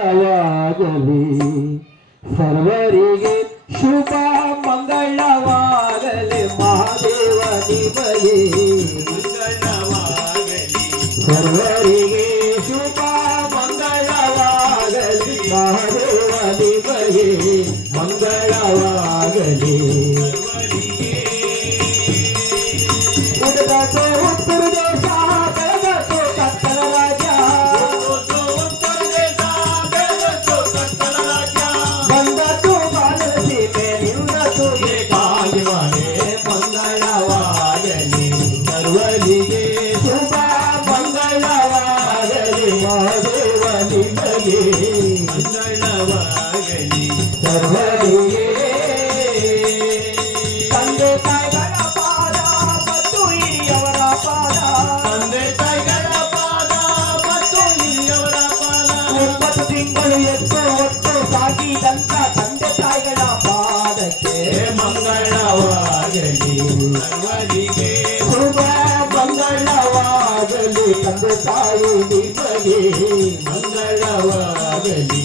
ಮಂಗಳವಾಗಲಿ ಸರ್ವರಿಗೆ ಶುಭ ಮಂಗಳವಾಗಲಿ ಮಹಾದೇವ ನಿಮಗೆ ಮಂಗಳವಾಗಲಿ ಸರ್ವರಿಗೆ ಶುಭ ಮಂಗಳವಾಗಲಿ ಮಹಾದೇವ ನಿಮಗೆ ಮಂಗಳವಾಗಲಿ ಉಡದೋ ಉತ್ತರ ದೇಶ ಬೆಳಗೋ ಕತ್ತಲ ರಾಜ ಬಂದತು ಬಾಲದ ಸೀಮೆ ನಿಂದತು ಏಕಾಗಿ ಮನೆ ಮಂಗಳವಾಗಲಿ ಸರ್ವರಿಗೆ ಶುಭ ಮಂಗಳವಾಗಲಿ ಮಹಾದೇವ ನಿಮಗೆ ಮಂಗಳವಾಗಲಿ ಸರ್ವರಿಗೆ ತಂದೆ ತಾಯಿಗಳ ಪಾದ ಮತ್ತು ಹಿರಿಯವರ ಪಾದ ತಂದೆ ತಾಯಿಗಳ ಪಾದ ಮತ್ತು ಹಿರಿಯವರ ಪಾದ 9 ತಿಂಗಳು ಎತ್ತು ಒಟ್ಟು ಸಾಗಿದಂತ ತಂದೆ ತಾಯಿಗಳ ಪಾದಕ್ಕೆ ಮಂಗಳವಾಗಲಿ ಸರ್ವರಿಗೆ ಶುಭ ಮಂಗಳವಾಗಲಿ ತಂದೆ ತಾಯಿ ನಿಮಗೆ ಮಂಗಳವಾಗಲಿ